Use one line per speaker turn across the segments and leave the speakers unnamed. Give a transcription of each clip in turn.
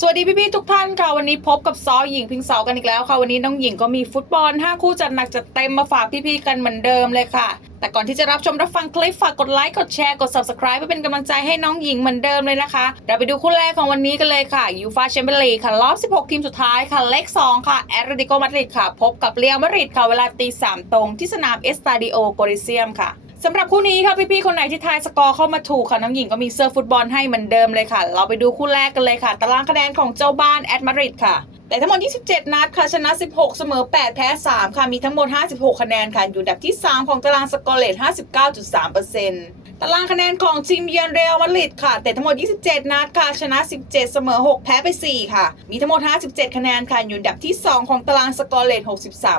สวัสดีพี่ๆทุกท่านค่ะวันนี้พบกับซอหญิงพิงเสากันอีกแล้วค่ะวันนี้น้องหญิงก็มีฟุตบอล 5 คู่จัดหนักจัดเต็มมาฝากพี่ๆกันเหมือนเดิมเลยค่ะ แต่ก่อนที่จะรับชมรับฟังคลิปฝากกดไลค์กดแชร์กด subscribe เพื่อเป็นกำลังใจให้น้องหญิงเหมือนเดิมเลยนะคะ เราไปดูคู่แรกของวันนี้กันเลยค่ะยูฟาแชมเปี้ยนลีกค่ะรอบ 16 ทีมสุดท้ายค่ะเลข 2 ค่ะแอตเลติโกมาดริดค่ะ พบกับเรียลมาดริดค่ะเวลาตี3ตรงที่สนามเอสตาดิโอโกริเซียมค่ะ สำหรับคู่นี้ค่ะพี่ๆคนไหนที่ทายสกอร์เข้ามาถูกค่ะน้องหญิงก็มีเสื้อฟุตบอลให้เหมือนเดิมเลยค่ะ เราไปดูคู่แรกกันเลยค่ะ ตารางคะแนนของเจ้าบ้านแอตมาดริดค่ะ แต่ทั้งหมด 27 นัดค่ะชนะ 16 เสมอ 8 แพ้ 3 ค่ะมีทั้งหมด 56 คะแนนค่ะอยู่อันดับที่ 3 ของตารางสกอร์เลต59.3% ตารางคะแนนของทีมเยือนเรอัลมาดริดค่ะ แต่ทั้งหมด 27 นัดค่ะ ชนะ 17 เสมอ 6 แพ้ไป 4 ค่ะ มีทั้งหมด 57 คะแนนค่ะ อยู่อันดับที่ 2 ของตารางสกอร์เลต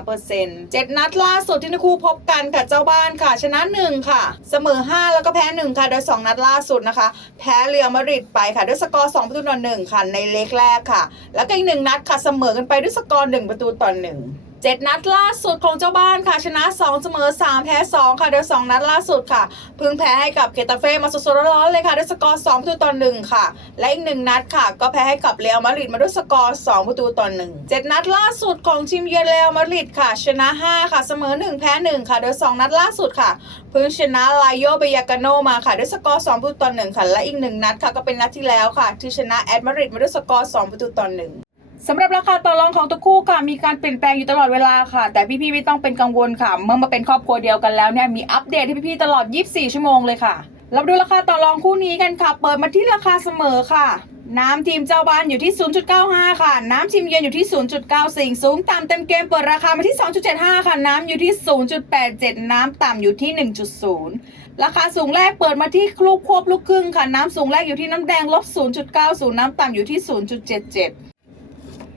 63% 7นัดล่าสุดที่ทั้งคู่พบกันค่ะ เจ้าบ้านค่ะ ชนะ 1 ค่ะ เสมอ 5 แล้วก็แพ้ 1 ค่ะ โดย 2 นัดล่าสุดนะคะ แพ้เรอัลมาดริดไปค่ะ ด้วยสกอร์ 2 ประตูต่อ1ค่ะ ในเล็กแรกค่ะ แล้วก็อีกหนึ่งนัดค่ะ เสมอกันไปด้วยสกอร์ 1 ประตูต่อ1 เจ็ดนัดล่าสุดของเจ้าบ้านค่ะ ชนะ 2 เสมอ 3 แพ้ 2 ค่ะโดย 2 นัดล่าสุดค่ะเพิ่งแพ้ให้กับเกตาเฟ่มาสดๆร้อนๆเลยค่ะด้วยสกอร์ 2 ประตูต่อ 1 ค่ะ และอีก 1 นัดค่ะ ก็แพ้ให้กับเรอัลมาดริดมาด้วยสกอร์ 2 ประตูต่อ 1 7 นัดล่าสุดของทีมเยือนเรอัลมาดริดค่ะ ชนะ 5 ค่ะเสมอ 1 แพ้ 1 ค่ะโดย 2 นัดล่าสุดค่ะเพิ่งชนะไลโยเบยากาโนมาค่ะด้วยสกอร์ 2 ประตูต่อ 1 ค่ะ และอีก 1 นัดค่ะก็เป็นนัดที่แล้วค่ะ ที่ชนะแอตมาดริดมาด้วยสกอร์ 2 ประตูต่อ 1 สำหรับราคาต่อรองของตัวคู่ค่ะมีการเปลี่ยนแปลงอยู่ตลอดเวลาค่ะ แต่พี่ๆไม่ต้องเป็นกังวลค่ะ เมื่อมาเป็นครอบครัวเดียวกันแล้วเนี่ยมีอัปเดตให้พี่ๆตลอด 24 ชั่วโมงเลยค่ะเราดูราคาต่อรองคู่นี้กันค่ะ เปิดมาที่ราคาเสมอค่ะ น้ำทีมเจ้าบ้านอยู่ที่ 0.95 ค่ะ น้ำทีมเยือนอยู่ที่ 0.94 สูงต่ำเต็มเกมเปิดราคามาที่ 2.75 ค่ะ น้ำอยู่ที่ 0.87 น้ำต่ำอยู่ที่ 1.0 ราคาสูงแรกเปิดมาที่คลุกควบลูกครึ่งค่ะ น้ำสูงแรกอยู่ที่น้ำแดงลบ 0.90 น้ำต่ำอยู่ที่ 0.77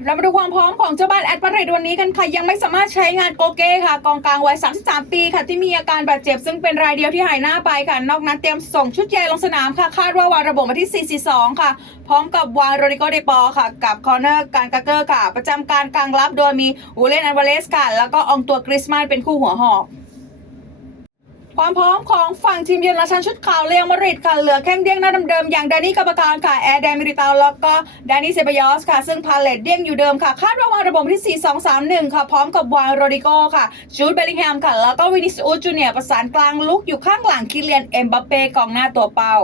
เรามาดูความพร้อมของเจ้าบ้านแอดมาดริดวันนี้กันค่ะ ยังไม่สามารถใช้งานโกเก้ค่ะ กองกลางวัย 33 ปีค่ะ ที่มีอาการบาดเจ็บ ซึ่งเป็นรายเดียวที่หายหน้าไปค่ะ นอกนั้นเตรียมส่งชุดใหญ่ลงสนามค่ะ คาดว่าวางระบบมาที่ 4-4-2 ค่ะ พร้อมกับวางโรดิโกเดปอร์ค่ะ กับคอร์เนอร์การกาเกอร์ค่ะ ประจำการกลางรับโดยมีวูเลนอันวาเลสค่ะแล้วก็อองตัวกริสมานเป็นคู่หัวหอก ความพร้อมของฝั่งทีมเยือนราชันชุดขาวเรียลมาริดค่ะเหลือแข้งเด้งหน้าเดิมๆอย่างดานี่กรรมการค่ะแอร์แดนมิริตาแล้วก็ดานี่เซบายอสค่ะ ซึ่งพาเลตเด้งอยู่เดิมค่ะคาดว่าวางระบบที่ 4-2-3-1 ค่ะ พร้อมกับวางโรดิโกค่ะจูดเบลลิงแฮมค่ะ แล้วก็วินิสอูจูเนียประสานกลางลุกอยู่ข้างหลังคิเลียนเอ็มบัปเป้กองหน้าตัวเป้า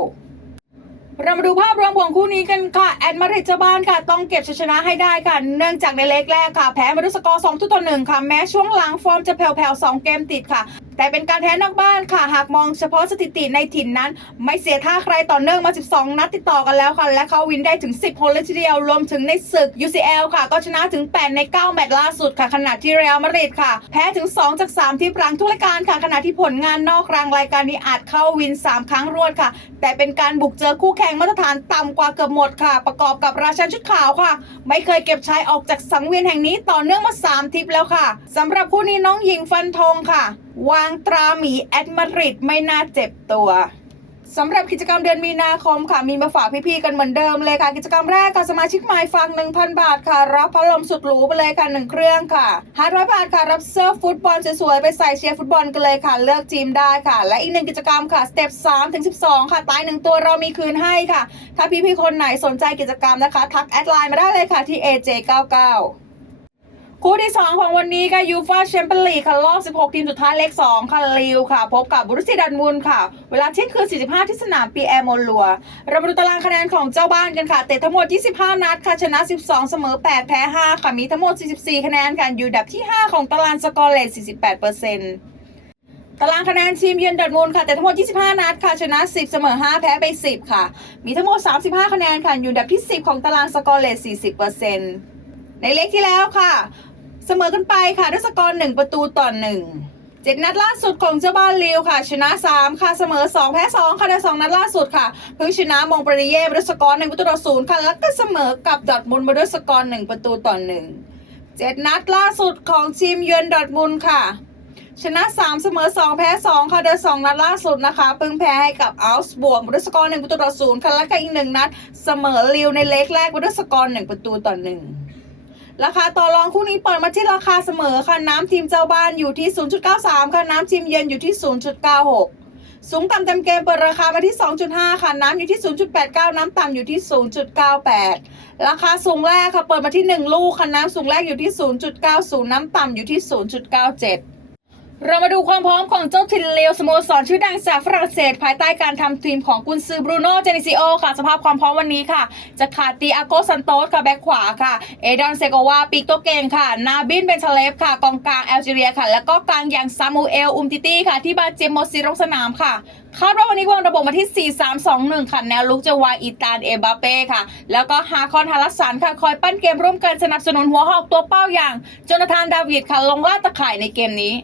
เรามาดูภาพรวมของคู่นี้กันค่ะ แอดมาริดเจ้าบ้านค่ะ ต้องเก็บชัยชนะให้ได้ค่ะ เนื่องจากในเล็กแรกค่ะ แพ้มาด้วยสกอร์2ต่อ1ค่ะ แม้ช่วงหลังฟอร์มจะแผ่วๆ2เกมติดค่ะ แต่เป็นการแพ้นอกบ้านค่ะ หากมองเฉพาะสถิติในถิ่นนั้น ไม่เสียท่าใครต่อเนื่องมา 12 นัดติดต่อกันแล้วค่ะ และเขาวินได้ถึง 10คนเลยทีเดียว รวมถึงในศึก UCL ค่ะ ก็ชนะถึง 8 ใน 9 แมตช์ล่าสุดค่ะ ขณะที่เรอัลมาดริดค่ะ แพ้ถึง 2 จาก 3 ที่ปรังทุกรายการค่ะ ขณะที่ผลงานนอกรางรายการนี้อาจเข้าวิน 3 ครั้งรวดค่ะ แต่เป็นการบุกเจอคู่แข่งมาตรฐานต่ำกว่าเกือบหมดค่ะ ประกอบกับราชันชุดขาวค่ะ ไม่เคยเก็บชัยออกจากสังเวียนแห่งนี้ต่อเนื่องมา 3 ทิปแล้วค่ะสำหรับคู่นี้น้องหญิงฟันธงค่ะ วางตราหมีแอดมาริดไม่น่าเจ็บตัวสำหรับกิจกรรมเดือนมีนาคมค่ะ มีมาฝากพี่ๆกันเหมือนเดิมเลยค่ะ กิจกรรมแรกค่ะ สมาชิกใหม่ฟัง1,000 บาทค่ะ รับพัดลมสุดหรูไปเลยค่ะ1เครื่องค่ะ500 บาทค่ะ รับเสื้อฟุตบอลสวยๆ ไปใส่เชียร์ฟุตบอลกันเลยค่ะ เลือกทีมได้ค่ะ และอีกหนึ่งกิจกรรมค่ะ สเต็ป3ถึง12 ค่ะ ตายหนึ่งตัวเรามีคืนให้ค่ะ ถ้าพี่ๆคนไหนสนใจกิจกรรมนะคะ ทักแอดไลน์มาได้เลยค่ะที่ AJ99 คู่ที่ 2 ของวันนี้ค่ะยูฟาแชมเปี้ยนลีกค่ะรอบ 16 ทีมสุดท้ายเลข2ค่ะลิวค่ะ พบกับบุรุษดันมุนค่ะ เวลาเที่ยงคืน 45 ที่สนามปีแอร์โมลัว เรามาดูตารางคะแนนของเจ้าบ้านกันค่ะ เตะทั้งหมด 25 นัดค่ะ ชนะ 12 เสมอ 8 แพ้ 5 ค่ะ มีทั้งหมด 44 คะแนนค่ะอยู่ดับที่ 5 ของตารางสกอร์เลส48%ตารางคะแนนทีมเยือนดอทมุนด์ค่ะ แต่ทั้งหมด 25 นัดค่ะ ชนะ 10 เสมอ 5 แพ้ไป 10 ค่ะ มีทั้งหมด 35 คะแนนค่ะอยู่ดับที่ 10 ของตารางสกอร์เลส40%ในเล็กที่แล้วค่ะ เสมอกันไปค่ะด้วยสกอร์1ประตูต่อ1เจ็ดนัดล่าสุดของเจ้าบ้านลิวค่ะ ชนะ 3 ค่ะเสมอ 2 แพ้ 2 ค่ะใน2นัดล่าสุดค่ะเพิ่งชนะมงปริเย่ด้วยสกอร์1ประตูต่อ0ค่ะ แล้วก็เสมอกับดอทมุนด์มาด้วยสกอร์1ประตูต่อ1เจ็ดนัดล่าสุดของทีมเยือนดอทมุนค่ะ ชนะ 3 เสมอ 2 แพ้ 2 ค่ะโดย2นัดล่าสุดนะคะเพิ่งแพ้ให้กับอัลส์บวกมาด้วยสกอร์1ประตูต่อ0ค่ะแล้วก็อีกหนึ่งนัดเสมอลิวในเล็กแรกมาด้วยสกอร์1ประตูต่อ1 ราคาต่อรองคู่นี้เปิดมาที่ราคาเสมอค่ะน้ำทีมเจ้าบ้านอยู่ที่ 0.93 ค่ะน้ำทีมเยือนอยู่ที่ 0.96 สูงต่ำเต็มเกมเปิดราคามาที่ 2.5 ค่ะน้ำอยู่ที่ 0.89 น้ำต่ำอยู่ที่ 0.98 ราคาสูงแรกค่ะเปิดมาที่ 1 ลูกค่ะน้ำสูงแรกอยู่ที่ 0.90 น้ำต่ำอยู่ที่ 0.97 เรามาดูความพร้อมของเจ้าถิ่นเลวสโมสรชื่อดังจากฝรั่งเศส ภายใต้การทำทีมของกุนซือบรูโน่เจนิซิโอค่ะ สภาพความพร้อมวันนี้ค่ะ จะขาดตีอาโกซันโตสค่ะแบ็คขวาค่ะ เอดอนเซโกวาปีกตัวเก่งค่ะ นาบินเบนชเลฟค่ะ กองกลางแอลจีเรียค่ะ แล้วก็กลางอย่างซามูเอล อุมติตี้ค่ะ ที่บาเจ็บหมซีลงสนามค่ะคาดว่าวันนี้วางระบบมาที่ 4-3-2-1 ค่ะ แนวลุกจะวายอีตานเอบาเป้ค่ะ แล้วก็ฮาคอนฮาลัสันค่ะ คอยปั้นเกมร่วมกันสนับสนุนหัวหอกตัวเป้าอย่างโจนาธานดาวิดค่ะ ลงล่าตะข่ายในเกมนี้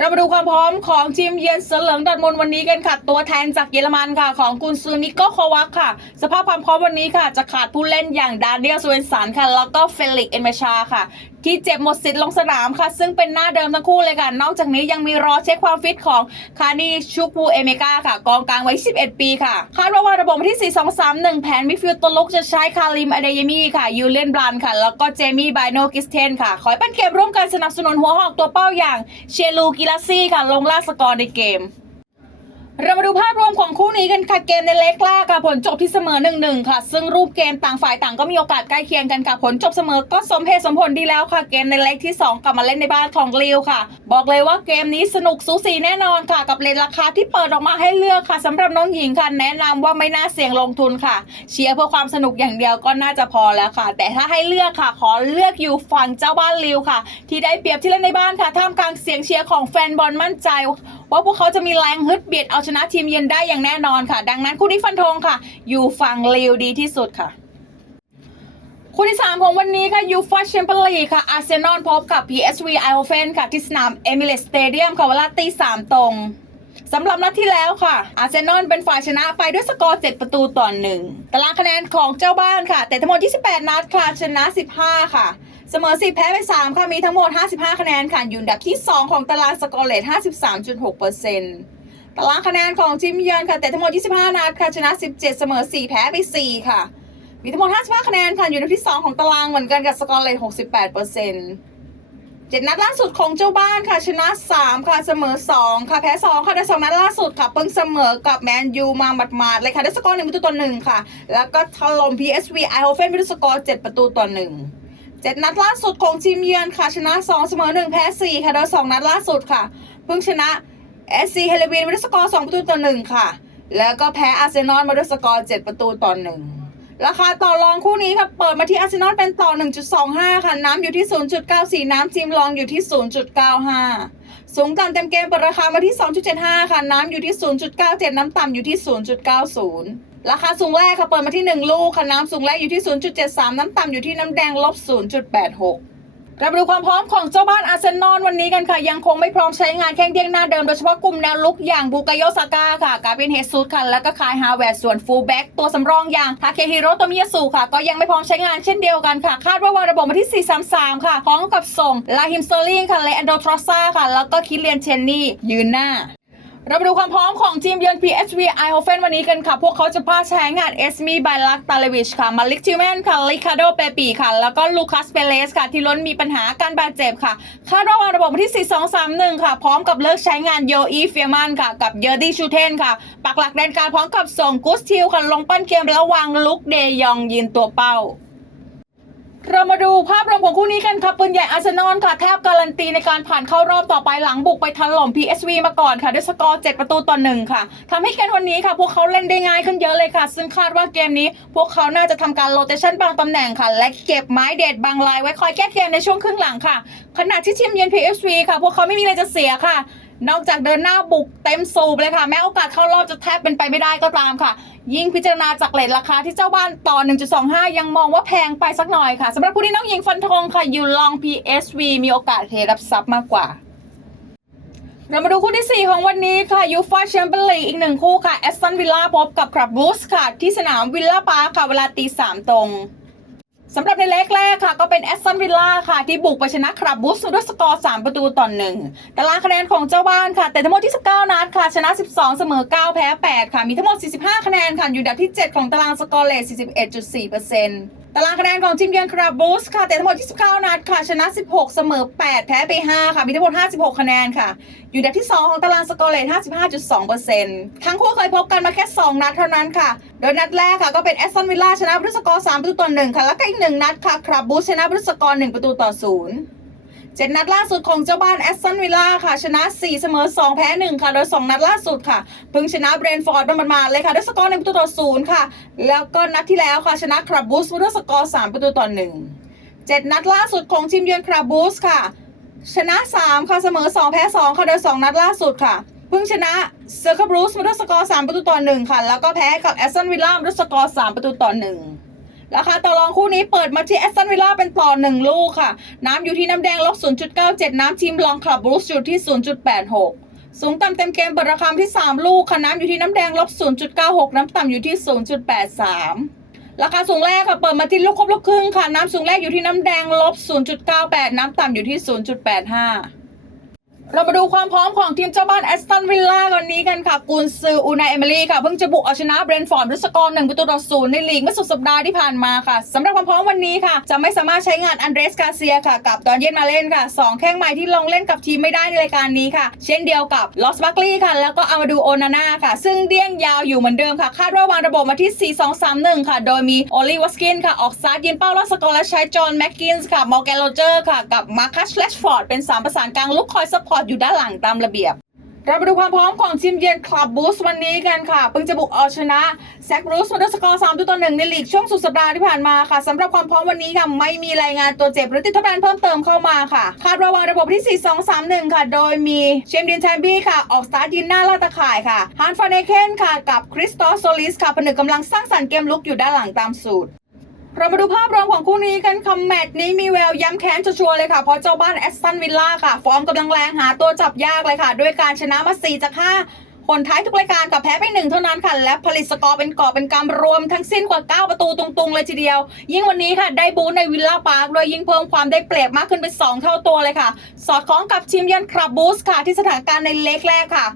เรามาดูความพร้อมของทีมเยือนเสลิงดอดมนวันนี้กันค่ะ ตัวแทนจากเยอรมันค่ะ ของกุนซูนิโกโควักค่ะ สภาพความพร้อมวันนี้ค่ะ จะขาดผู้เล่นอย่างดานิเอลสเวนสันค่ะ แล้วก็เฟลิกเอนเมชาค่ะที่เจ็บหมดสิทธิ์ลงสนามค่ะ ซึ่งเป็นหน้าเดิมทั้งคู่เลยค่ะ นอกจากนี้ยังมีรอเช็คความฟิตของคานีชูคูเอเมกาค่ะ กองกลางไว้11 ปีค่ะ คาดว่าว่าระบบที่ 4-2-3-1 แผนมิฟิลตัวลุกจะใช้คาริมอเดยมีค่ะ ยูเลียนบลันค่ะ แล้วก็เจมี่ไบโนกิสเทนค่ะขอให้ปั้นเกมร่วมกันสนับสนุนหัวหอกตัวเป้าอย่างเชลูกิลาซี่ค่ะ ลงล่าสกอร์ในเกม เรามาดูภาพรวมของคู่นี้กันค่ะเกมในเล็กแรกค่ะผลจบที่เสมอ1-1ค่ะ ซึ่งรูปเกมต่างฝ่ายต่างก็มีโอกาสใกล้เคียงกันค่ะผลจบเสมอก็สมเหตุสมผลดีแล้วค่ะเกมในเล็กที่ 2 กลับมาเล่นในบ้านของลิวค่ะ บอกเลยว่าเกมนี้สนุกสูสีแน่นอนค่ะ กับเลนราคาที่เปิดออกมาให้เลือกค่ะสำหรับน้องหญิงค่ะแนะนำว่าไม่น่าเสี่ยงลงทุนค่ะ เชียร์เพื่อความสนุกอย่างเดียวก็น่าจะพอแล้วค่ะ แต่ถ้าให้เลือกค่ะ ขอเลือกอยู่ฝั่งเจ้าบ้านลิวค่ะ ที่ได้เปรียบที่เล่นในบ้านค่ะท่ามกลางเสียงเชียร์ของแฟนบอลมั่นใจ ว่าพวกเขาจะมีแรงฮึดเบียดเอาชนะทีมเยือนได้อย่างแน่นอนค่ะ ดังนั้นคู่นี้ฟันธงค่ะ อยู่ฝั่งเลวดีที่สุดค่ะคู่ที่ 3 ของวันนี้ค่ะยูฟ่าแชมเปี้ยนลีกค่ะอาร์เซนอลพบกับ PSV ไอโอเฟนค่ะ ที่สนามเอมิเรตสเตเดียมค่ะเวลาตีสามตรงสำหรับนัดที่แล้วค่ะ อาร์เซนอลเป็นฝ่ายชนะไปด้วยสกอร์ 7 ประตูต่อหนึ่งตารางคะแนนของเจ้าบ้านค่ะ แต่ทั้งหมด 28 นัดค่ะ ชนะ 15 ค่ะ เสมอ10แพ้ไป 3 ค่ะ มีทั้งหมด 55 คะแนนค่ะอยู่อันดับที่ 2 ของตารางสกอร์เลท53.6%ต ตารางคะแนนของทีมเยือนค่ะ แต่ทั้งหมด 25 นัดค่ะ ชนะ 17 เสมอ 4 แพ้ไป 4 ค่ะ มีทั้งหมด 55 คะแนนค่ะ อยู่ในที่ 2 ของตารางเหมือนกันกับสกอร์เลท68%เซ็นต์เจ็ดนัดล่าสุดของเจ้าบ้านค่ะ ชนะ 3 ค่ะ เสมอ 2 ค่ะ แพ้ 2 ค่ะในสองนัดล่าสุดค่ะ เพิ่งเสมอกับแมนยูมาหมาดๆเลยค่ะ ได้สกอร์1ประตูต่อ1ค่ะ แล้วก็ถล่ม PSV ไอโฮเฟนไปด้วยสกอร์7ประตูต่อ1เจ็ดนัดล่าสุดของทีมเยือนค่ะ ชนะ 2 เสมอ 1 แพ้ 4 ค่ะ โดย2นัดล่าสุดค่ะ เพิ่งชนะ SC เฮลวีนมาด้วยสกอร์ 2 ประตูต่อ 1 ค่ะ แล้วก็แพ้อาร์เซนอลมาด้วยสกอร์ 7 ประตูต่อ 1 ราคาต่อรองคู่นี้ค่ะ เปิดมาที่อาร์เซนอลเป็นต่อ 1.25 ค่ะ น้ำอยู่ที่ 0.94 น้ำทีมรองอยู่ที่ 0.95 สูงต่ำเต็มเกมเปิดราคามาที่ 2.75 ค่ะ น้ำอยู่ที่ 0.97 น้ำต่ำอยู่ที่ 0.90 ราคาสูงแรกค่ะ เปิดมาที่ 1 ลูกค่ะ น้ำสูงแรกอยู่ที่ 0.73 น้ำต่ำอยู่ที่น้ำแดงลบ 0.86 เราไปดูความพร้อมของเจ้าบ้านอาร์เซนอลวันนี้กันค่ะ ยังคงไม่พร้อมใช้งานแข้งเดียงหน้าเดิม โดยเฉพาะกลุ่มแนวลุกอย่างบูกายโยซาก้าค่ะ กาเบนเฮซุสค่ะ แล้วก็คายฮาแวร์ส่วนฟูลแบ็กตัวสำรองอย่างทาเคฮิโรโตมิยาสุค่ะ ก็ยังไม่พร้อมใช้งานเช่นเดียวกันค่ะ คาดว่าวางระบบมาที่ 4-3-3 ค่ะพร้อมกับส่งลาฮิมสเตอร์ลิงค่ะและอันโดทรอซ่าค่ะ แล้วก็คิเลียนเชนนี่ยืนหน้า เรามาดูความพร้อมของทีมเยือน PSV Eindhoven วันนี้กันค่ะ พวกเขาจะพาใช้งานเอสมีบายลักตาเลวิชค่ะมาลิกทิวแมนค่ะลิคาโดเปปีค่ะ แล้วก็ลูคัสเปเลสค่ะ ที่ล้นมีปัญหาการบาดเจ็บค่ะคาดว่าวางระบบที่ 4-2-3-1 ค่ะ พร้อมกับเลิกใช้งานโยอีเฟียมันค่ะ กับเยอร์ดี้ชูเทนค่ะ ปักหลักแดนกลารพร้อมกับส่งกุสทิลค่ะลงปั้นเกมระหว่างลุกเดยองยืนตัวเป้า เรามาดูภาพรวมของคู่นี้กันค่ะปืนใหญ่อาร์เซนอลค่ะแทบการันตีในการผ่านเข้ารอบต่อไปหลังบุกไปถล่ม PSV มาก่อนค่ะ ด้วยสกอร์ 7 ประตูต่อหนึ่งค่ะทำให้เกมวันนี้ค่ะ พวกเขาเล่นได้ง่ายขึ้นเยอะเลยค่ะ ซึ่งคาดว่าเกมนี้ พวกเขาน่าจะทำการโรเตชันบางตำแหน่งค่ะ และเก็บไม้เด็ดบางลายไว้คอยแก้เกมในช่วงครึ่งหลังค่ะ ขณะที่ทีมเยือน PSV ค่ะ พวกเขาไม่มีอะไรจะเสียค่ะ นอกจากเดินหน้าบุกเต็มสูบเลยค่ะ แม้โอกาสเข้ารอบจะแทบเป็นไปไม่ได้ก็ตามค่ะ ยิ่งพิจารณาจากเลทราคาที่เจ้าบ้านต่อ 1.25 ยังมองว่าแพงไปสักหน่อยค่ะสำหรับผู้ที่น้องยิงฟันธงค่ะอยู่ลอง PSV มีโอกาสเทรับซับมากกว่าเรามาดูคู่ที่ 4 ของวันนี้ค่ะยูฟ a แชมเปี้ยนลีกอีกหนึ่งคู่ค่ะแอสตันวิลล่าพบกับคราบบูสค่ะ ที่สนามวิลล่าปาร์คค่ะ เวลาตีสามตรง สำหรับในเล็กแรกค่ะ ก็เป็นแอสตันวิลล่าค่ะ ที่บุกไปชนะคราบบุสด้วยสกอร์ 3 ประตูต่อหนึ่งตารางคะแนนของเจ้าบ้านค่ะ แต่ทั้งหมดที่ 19 นัดค่ะ ชนะ 12 เสมอ 9 แพ้ 8 ค่ะ มีทั้งหมด 45 คะแนนค่ะ อยู่อันดับที่ 7 ของตารางสกอร์เลส41.4% ตารางคะแนนของทีมเยือนคราบูสค่ะ แต่ทั้งหมด 29 นัดค่ะ ชนะ 16 เสมอ 8 แพ้ไป 5 ค่ะ มีทั้งหมด 56 คะแนนค่ะ อยู่อันดับที่ 2 ของตารางสกอร์เลท55.2%ทั้งคู่เคยพบกันมาแค่ 2 นัดเท่านั้นค่ะ โดยนัดแรกค่ะก็เป็นแอสตันวิลล่าชนะบรุสกอร์3ประตูต่อ1ค่ะ แล้วก็อีก 1 นัดค่ะคราบูสชนะบรุสกอร์1ประตูต่อ 0 เจ็ดนัดล่าสุดของเจ้าบ้านแอสตันวิลล่าค่ะ ชนะ 4 เสมอ 2 แพ้ 1 ค่ะ โดย 2 นัดล่าสุดค่ะเพิ่งชนะเบรนฟอร์ดมามาๆเลยค่ะ ด้วยสกอร์1ประตูต่อ0ค่ะ แล้วก็นัดที่แล้วค่ะ ชนะคราบูสด้วยสกอร์ 3 ประตูต่อ1เจ็ดนัดล่าสุดของทีมเยือนคราบูสค่ะ ชนะ 3 ค่ะเสมอ 2 แพ้ 2 ค่ะ โดย 2 นัดล่าสุดค่ะเพิ่งชนะเซอร์คบรูสมาด้วยสกอร์ 3 ประตูต่อ 1 ค่ะ แล้วก็แพ้กับแอสตันวิลล่ามาด้วยสกอร์ 3 ประตูต่อ 1 ราคาต่อรองคู่นี้เปิดมาที่แอสตันวิลล่าเป็นต่อ 1 ลูกค่ะ น้ำอยู่ที่น้ำแดงลบ 0.97 น้ำทีมลองคลับบรูซอยู่ที่ 0.86สูงต่ำเต็มเกมเปิดราคาที่ 3 ลูกค่ะน้ำอยู่ที่น้ำแดงลบ 0.96 น้ำต่ำอยู่ที่ 0.83 ราคาสูงแรกค่ะเปิดมาที่ลูกครบลูกครึ่งค่ะน้ำสูงแรกอยู่ที่น้ำแดงลบ 0.98 น้ำต่ำอยู่ที่ 0.85 เรามาดูความพร้อมของทีมเจ้าบ้านแอสตันวิลล่าวันนี้กันค่ะกุนซืออูนายเอมิลี่ค่ะ เพิ่งจะบุกเอาชนะเบรนท์ฟอร์ดด้วยสกอร์หนึ่งประตูต่อศูนย์ในลีกเมื่อสุดสัปดาห์ที่ผ่านมาค่ะสำหรับความพร้อมวันนี้ค่ะ จะไม่สามารถใช้งานอันเดรสกาเซียค่ะ กับดอนเยนมาเล่นค่ะสองแข้งใหม่ที่ลงเล่นกับทีมไม่ได้ในรายการนี้ค่ะ เช่นเดียวกับลอสบัคลีย์ค่ะ แล้วก็อามาดูโอนาน่าค่ะ ซึ่งเดี้ยงยาวอยู่เหมือนเดิมค่ะ คาดว่าวางระบบมาที่ 4-2-3-1 ค่ะ โดยมีโอลิวัสกินค่ะออกซ้ายยิงเป้าลอสกอร์และใช้จอห์นแม็กกินส์ค่ะมอร์แกนโรเจอร์ค่ะกับมาร์คัสแลชฟอร์ดเป็นสามประสานกลางลุกคอยซัพพอร์ตอยู่ด้านหลังตามระเบียบเรามาดูความพร้อมของทีมเยือนคลับบูสวันนี้กันค่ะเพิ่งจะบุกเอาชนะแซกบรูซมาด้วยสกอร์3ตัวต่อหนึ่งในลีกช่วงสุดสัปดาห์ที่ผ่านมาค่ะสำหรับความพร้อมวันนี้ค่ะไม่มีรายงานตัวเจ็บหรือติดทดแบนเพิ่มเติมเข้ามาค่ะ คาดว่าวางระบบที่ 4-2-3-1 ค่ะ โดยมีเชมดินแทนบี้ค่ะ ออกสตาร์ทยืนหน้าล่าตะข่ายค่ะฮันฟานเนเคนค่ะ กับคริสตอสโซลิสค่ะผนึกกำลังสร้างสรรค์เกมลุกอยู่ด้านหลังตามสูตร เรามาดูภาพรวมของคู่นี้กันคำแมตช์นี้มีแววย้ำแค้นชัวร์ๆเลยค่ะ เพราะเจ้าบ้านแอสตันวิลล่าค่ะ ฟอร์มกำลังแรงหาตัวจับยากเลยค่ะ ด้วยการชนะมา4จาก5ผลท้ายทุกรายการกับแพ้ไปหนึ่งเท่านั้นค่ะ และผลิตสกอร์เป็นกอบเป็นกำรวมทั้งสิ้นกว่า 9 ประตูตรงๆ เลยทีเดียว ยิ่งวันนี้ค่ะได้บูธในวิลล่าพาร์คโดยยิ่งเพิ่มความได้เปรียบมากขึ้นเป็น2เท่าตัวเลยค่ะ สอดคล้องกับทีมเยือนคราบบูสค่ะที่สถานการณ์ในเล็กแรกค่ะ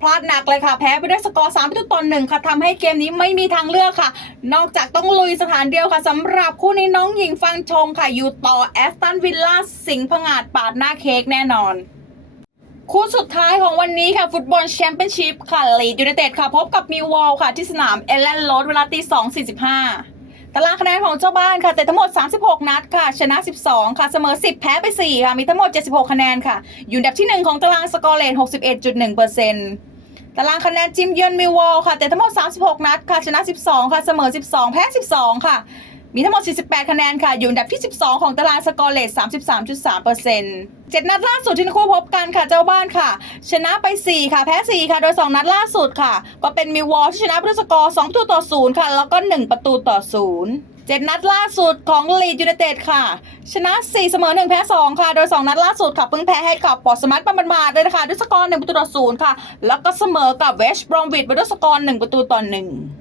พลาดหนักเลยค่ะ แพ้ไปด้วยสกอร์3ประตูต่อหนึ่งค่ะทำให้เกมนี้ไม่มีทางเลือกค่ะ นอกจากต้องลุยสถานเดียวค่ะสำหรับคู่นี้น้องหญิงฟังชงค่ะ อยู่ต่อแอสตันวิลล่าสิงห์ผงาดปาดหน้าเค้กแน่นอนคู่สุดท้ายของวันนี้ค่ะ ฟุตบอลแชมเปี้ยนชิพค่ะลีดยูไนเต็ดค่ะ พบกับมิววอลค่ะ ที่สนามเอลแลนโรดเวลาตี2.45ตารางคะแนนของเจ้าบ้านค่ะ แต่ทั้งหมด 36 นัดค่ะ ชนะ 12 ค่ะ เสมอ 10 แพ้ไป 4 ค่ะ มีทั้งหมด 76 คะแนนค่ะ อยู่อันดับที่ 1 ของตารางสกอร์เลน61.1%ต ตารางคะแนนจิมเยือนมิวอลค่ะ แต่ทั้งหมด 36 นัดค่ะ ชนะ 12 ค่ะ เสมอ 12 แพ้ 12 ค่ะ มีทั้งหมด 48 คะแนนค่ะ อยู่อันดับที่ 12 ของตารางสกอร์เลต33.3%เจ็ดนัดล่าสุดที่ทั้งคู่พบกันค่ะ เจ้าบ้านค่ะ ชนะไป 4 ค่ะ แพ้ 4 ค่ะ โดย 2 นัดล่าสุดค่ะ ก็เป็นมิววอลที่ชนะด้วยสกอร์2ประตูต่อ 0 ค่ะ แล้วก็ 1 ประตูต่อ 0 เจ็ดนัดล่าสุดของลีดยูไนเต็ดค่ะ ชนะ 4 เสมอ 1 แพ้ 2 ค่ะ โดย 2 นัดล่าสุดค่ะเพิ่งแพ้ให้กับปอร์สมัตประมาณๆเลยนะคะด้วยสกอร์1ประตูต่อ0ค่ะ แล้วก็เสมอกับเวสต์บรอมวิดไปด้วยสกอร์1ประตูต่อ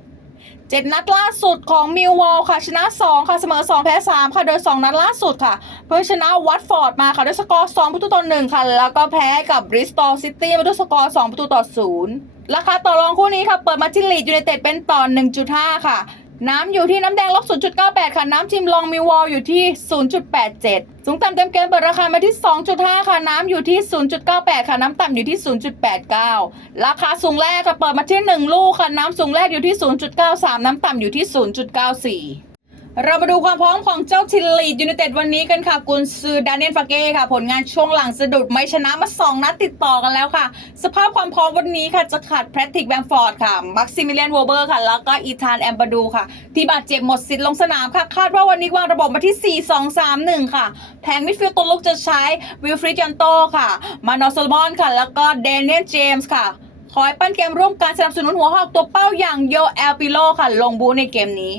1เจ็ดนัดล่าสุดของมิลวอลค่ะ ชนะ 2 ค่ะ เสมอ 2 แพ้ 3 ค่ะ โดย 2 นัดล่าสุดค่ะ เพิ่งชนะวัตฟอร์ดมาค่ะ ด้วยสกอร์ 2 ประตูต่อ 1 ค่ะ แล้วก็แพ้กับบริสตอลซิตี้มาด้วยสกอร์ 2 ประตูต่อ 0 ราคาต่อรองคู่นี้ค่ะ เปิดมาที่ลีดยูไนเต็ดเป็นต่อ 1.5 ค่ะ น้ำอยู่ที่น้ำแดงลบ 0.98 ค่ะ น้ำชิมลองมิวอลอยู่ที่ 0.87 สูงต่ำเต็มเกณฑ์เปิดราคามาที่ 2.5 ค่ะ น้ำอยู่ที่ 0.98 ค่ะ น้ำต่ำอยู่ที่ 0.89 ราคาสูงแรกค่ะ เปิดมาที่ 1 ลูกค่ะ น้ำสูงแรกอยู่ที่ 0.93 น้ำต่ำอยู่ที่ 0.94 เรามาดูความพร้อมของเจ้าทิลลีดยูไนเต็ดวันนี้กันค่ะ กุนซือดานเนียลฟาเก้ค่ะ ผลงานช่วงหลังสะดุดไม่ชนะมา 2 นัดติดต่อกันแล้วค่ะ สภาพความพร้อมวันนี้ค่ะ จะขาดแพทริกแบมฟอร์ดค่ะ มักซิมิเลียนโวเบอร์ค่ะ แล้วก็อีธานแอมบาดูค่ะ ที่บาดเจ็บหมดสิทธิ์ลงสนามค่ะ คาดว่าวันนี้วางระบบมาที่ 4 2 3 1 ค่ะ แผงมิดฟิลด์ตัวลุกจะใช้วิลฟริดยันโตค่ะ มานอสโซลมอนค่ะ แล้วก็เดนเนียลเจมส์ค่ะคอยปั้นเกมร่วมการสนับสนุนหัวหอกตัวเป้าอย่างโยเอลปิโลค่ะ ลงบูในเกมนี้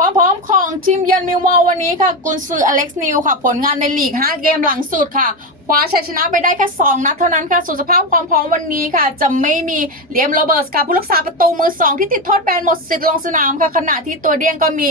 ความพร้อมของทีมเยือนมิววอลวันนี้ค่ะ กุนซืออเล็กซ์นิวค่ะ ผลงานในลีก 5 เกมหลังสุดค่ะ คว้าชัยชนะไปได้แค่ 2 นัดเท่านั้นค่ะส่วนสภาพความพร้อมวันนี้ค่ะ จะไม่มีเลียมโรเบิร์ตส์ค่ะผู้รักษาประตูมือ 2 ที่ติดโทษแบนหมดสิทธิ์ลงสนามค่ะขณะที่ตัวเดี้ยงก็มี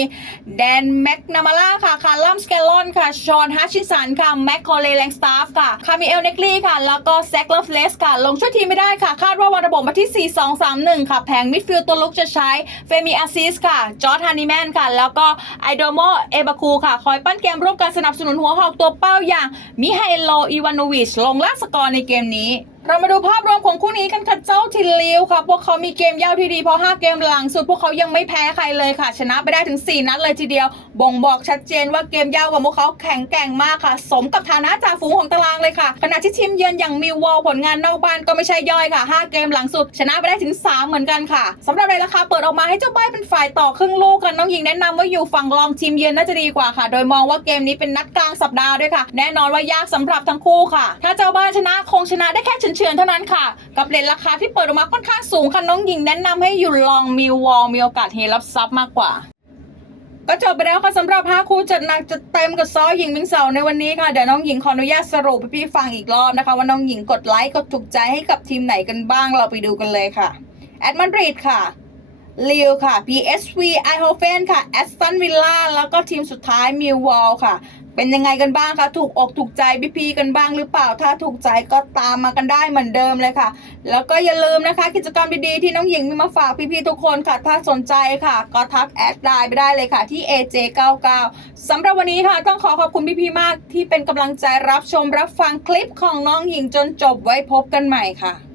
แดนแม็กนามาล่าค่ะคาร์ลัมสเกลลอนค่ะชอนฮัชชิสันค่ะแม็กคอเลแลงสตาฟค่ะคามิเอลเนกลีค่ะ แล้วก็แซคเลฟเลสค่ะ ลงช่วยทีมไม่ได้ค่ะ คาดว่าวันระบบมาที่ 4 2 3 1 ค่ะ แผงมิดฟิลด์ตัวลุกจะใช้เฟมิอาซิสค่ะจอร์ดฮานิแมนค่ะ แล้วก็ไอโดโมเอบาคูค่ะ คอยปั้นเกมร่วมการสนับสนุนหัวหอกตัวเป้าอย่างมิไฮโลอีวานโนวิชลงล่าสกอร์ในเกมนี้ เรามาดูภาพรวมของคู่นี้กันค่ะเจ้าทินลิวค่ะ พวกเขามีเกมยาวที่ดีเพราะ 5 เกมหลังสุดพวกเขายังไม่แพ้ใครเลยค่ะ ชนะไปได้ถึง 4 นัดเลยทีเดียว บ่งบอกชัดเจนว่าเกมยาวของพวกเขาแข็งแกร่งมากค่ะ สมกับฐานะจ่าฝูงของตารางเลยค่ะ ขณะที่ทีมเยือนอย่างมิววอลผลงานนอกบ้านก็ไม่ใช่ย่อยค่ะ 5 เกมหลังสุด ชนะไปได้ถึง 3 เหมือนกันค่ะสำหรับในราคาเปิดออกมาให้เจ้าใบเป็นฝ่ายต่อครึ่งลูกกันน้องหญิงแนะนำว่าอยู่ฝั่งรองทีมเยือนน่าจะดีกว่าค่ะ โดยมองว่าเกมนี้เป็นนัดกลางสัปดาห์ด้วยค่ะ แน่นอนว่ายากสำหรับทั้งคู่ค่ะ ถ้าเจ้าบ้านชนะคงชนะได้แค่เฉอนๆเท่านั้นค่ะ กับเลทราคาที่เปิดออกมาค่อนข้างสูงค่ะน้องหญิงแนะนำให้อยู่ลองมิววอลมีโอกาสเฮรับซับมากกว่า ก็จบไปแล้วค่ะสำหรับ5คู่จัดหนักจัดเต็มกับซ้อหญิงมิงเสาในวันนี้ค่ะเดี๋ยวน้องหญิงขออนุญาตสรุปให้พี่ฟังอีกรอบนะคะ ว่าน้องหญิงกดไลค์กดถูกใจให้กับทีมไหนกันบ้างเราไปดูกันเลยค่ะแอดมาดริดค่ะลิวค่ะ PSV i h o f e n ค่ะ Aston Villa แล้วก็ทีมสุดท้ายมิววอลค่ะ เป็นยังไงกันบ้างคะ ถูกอกถูกใจพี่พีกันบ้างหรือเปล่า ถ้าถูกใจก็ตามมากันได้เหมือนเดิมเลยค่ะ แล้วก็อย่าลืมนะคะ กิจกรรมดีๆที่น้องหญิงมีมาฝากพี่ๆทุกคนค่ะ ถ้าสนใจค่ะ ก็ทักแอดไลน์ไปได้เลยค่ะ ที่ AJ99 สำหรับวันนี้ค่ะ ต้องขอขอบคุณพี่ๆมากที่เป็นกำลังใจรับชมรับฟังคลิปของน้องหญิงจนจบไว้พบกันใหม่ค่ะ